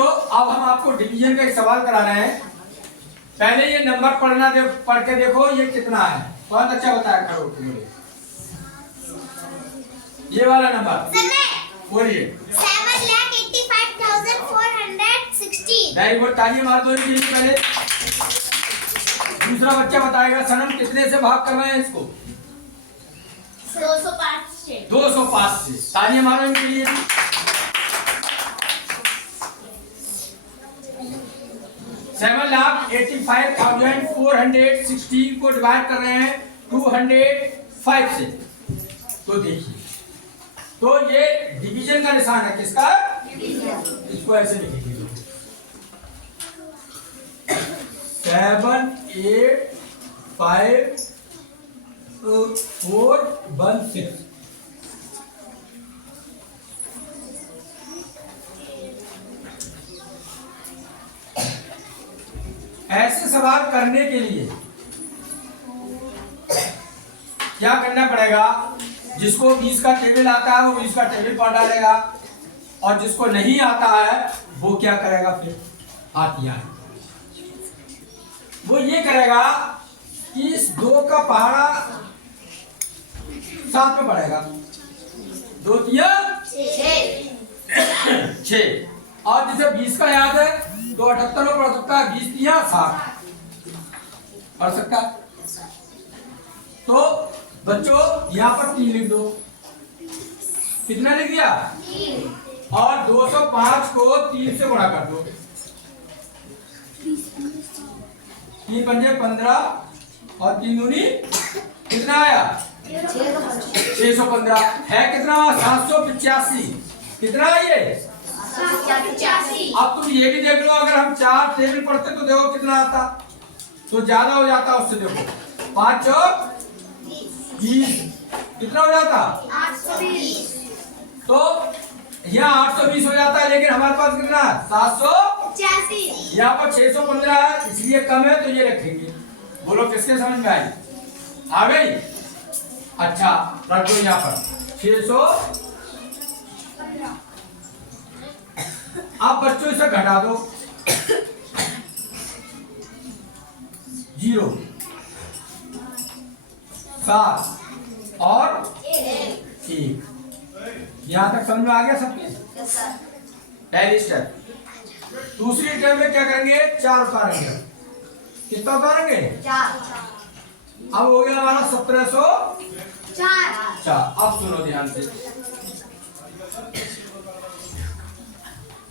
बच्चों अब हम आपको डिवीजन का एक सवाल करा रहे हैं। पहले ये नंबर पढ़ के देखो ये कितना है। बहुत अच्छा बताया करो मुझे ये वाला नंबर बोलिए। 7,85,460। वेरी गुड, तालियां मार दो इनके लिए पहले। दूसरा बच्चा बताएगा सनम कितने से भाग कर रहे हैं इसको? 205 से। 205 से। तालियां मारो इनके लिए। 7,85,416 को डिवाइड कर रहे हैं 205 से। तो देखिए, तो ये डिवीजन का निशान है किसका? इसको ऐसे लिखेंगे 7,8,5,4,1,6। ऐसे सवाल करने के लिए क्या करना पड़ेगा? जिसको 20 का टेबल आता है वो 20 का टेबल पढ़ डालेगा, और जिसको नहीं आता है वो क्या करेगा? फिर आतिया वो ये करेगा कि इस 2 का पहाड़ा 7 में पड़ेगा, 2 तिया 6। और जिसे 20 का याद है तो 78 में पढ़ सकता है, 20 तिया 60 पढ़ सकता है। तो बच्चों यहाँ पर 3 लिख दो। कितना लिख दिया? 3। और 205 को 3 से गुणा कर दो। 3 पंजे 15 और 3 दूनी कितना आया? 615 है। कितना? 785। कितना है ये? 785। अब तुम ये भी देख लो, अगर हम 4 टेबल पढ़ते तो देखो कितना आता, तो ज्यादा हो जाता उससे। देखो 5 चौक 20 कितना हो जाता? 820। तो यहाँ 820 हो जाता है, लेकिन हमारे पास कितना? 785। यहाँ पर 615 है, इसलिए कम है, तो ये रखेंगे। बोलो किसके समझ में आई? आ गई? अच्छा रख दो यहाँ पर 600। अब बच्चों इसे घटा दो। 0 7 और 1। यहां तक समझ में आ गया सबके? पहली स्टेप। दूसरी स्टेप में क्या करेंगे? 4 उतारेंगे। कितना उतारेंगे? 4। अब हो गया हमारा 1704। अब सुनो ध्यान से।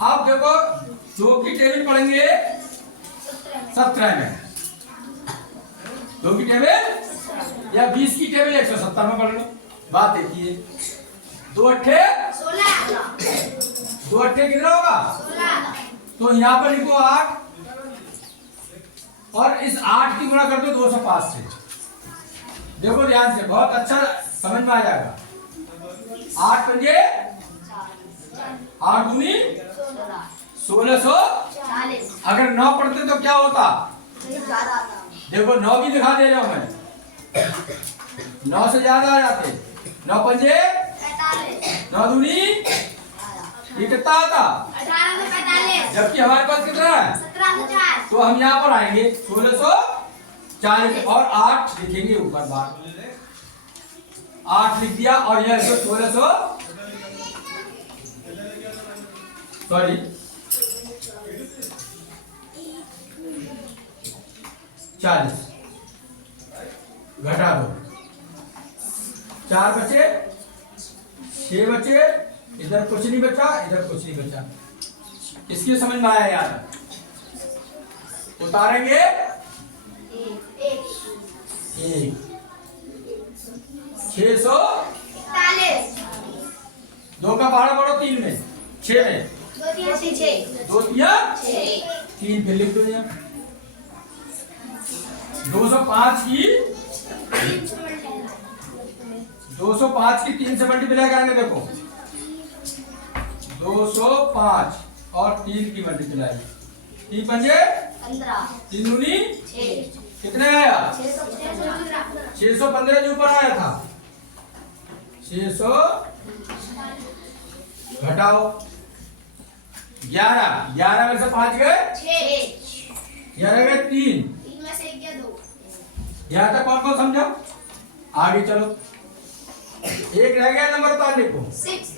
अब देखो 2 की टेबल पढ़ेंगे 17 में, 2 की टेबल या 20 की टेबल 170 में पढ़ लो। बात देखिए 2 अट्ठे 2 अट्ठे कितना होगा? 16। तो यहाँ पर लिखो 8 और इस 8 की गुणा कर दो 205 से। देखो ध्यान से, बहुत अच्छा समझ में आ जाएगा। 8 पंजे 8 दूनी 1640। अगर 9 पढ़ते तो क्या होता? देखो 9 भी दिखा दे रहा हूं मैं, 9 से ज्यादा आ जाते। 9 पंजे 9 दूनी ये कितना आता? 1845। जबकि हमारे पास कितना है? 1704। तो हम यहाँ पर आएंगे 1640 और 8 लिखेंगे ऊपर बार। 8 लिख दिया और यह 1600 सॉरी 40 घटा दो। 4 बचे, 6 बचे, इधर कुछ नहीं बचा, इधर कुछ नहीं बचा। इसकी समझ में आया यार? उतारेंगे 1 641। 2 का पहाड़ा पड़ो 3 में 6 में 2 तिया 3 फिर लिख दो यहाँ। 205 की 3 से मल्टीप्लाई करेंगे। देखो 205 और 3 की मल्टीप्लाई 3 पंजे 3 दूनी कितने आया? 615 जो ऊपर आया था। 600 घटाओ 11 11 में से 5 गए, 6 11 गए 3। 3 में से 1 गया 2 यहाँ तक कौन कौन समझा? आगे चलो, एक रह गया नंबर बता देखो। 6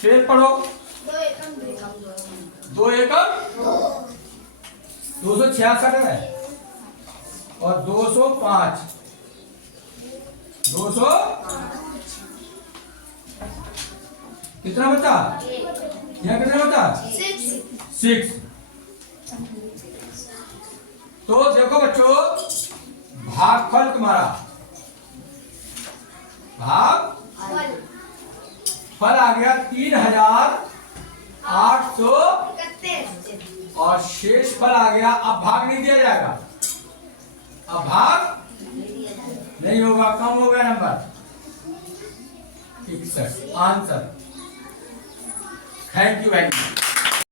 फिर पढ़ो। 2 एकम 2 एकम 266 है और 205 200 कितना बचा? यहाँ कितना बचा? 6। तो देखो बच्चों, भागफल तुम्हारा, भाग फल आ गया 3800 और शेष फल आ गया। अब भाग नहीं दिया जाएगा, अब भाग नहीं होगा, कम हो गया number 61 answer. Thank you very much.